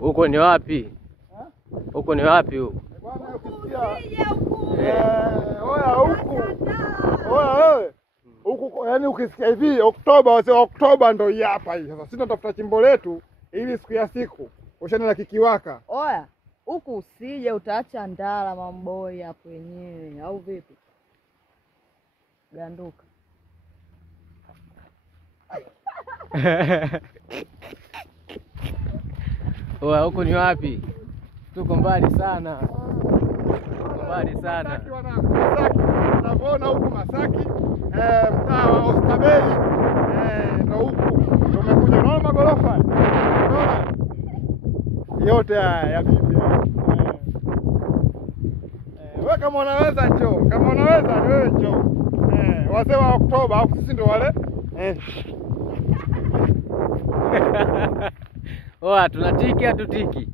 Huko ni wapi? Huko ni wapi huko? Bwana ukisikia oya huku. Oya wewe. Huku yani ukisikia hivi Oktoba ndio hii hapa hii. Sasa sisi tunatafuta chimbo letu ili siku ya siku ushane na kikiwaka. Oya, huku usije utaacha ndala mamboi hapo wenyewe au vipi? Ganduka. Oya, huko ni wapi? Tuko mbali sana. Mbali sana. Masaki Masaki. Unavyoona huku Masaki, mtaa wa Oysterbay, ndio huku. Tumekuja unaona magorofa? Unaona? Yote haya ya bibi. Wewe kama unaweza njoo. Kama unaweza ni wewe njoo. Wazee wa Oktoba au sisi ndio wale. Oya, tunatiki hatutiki?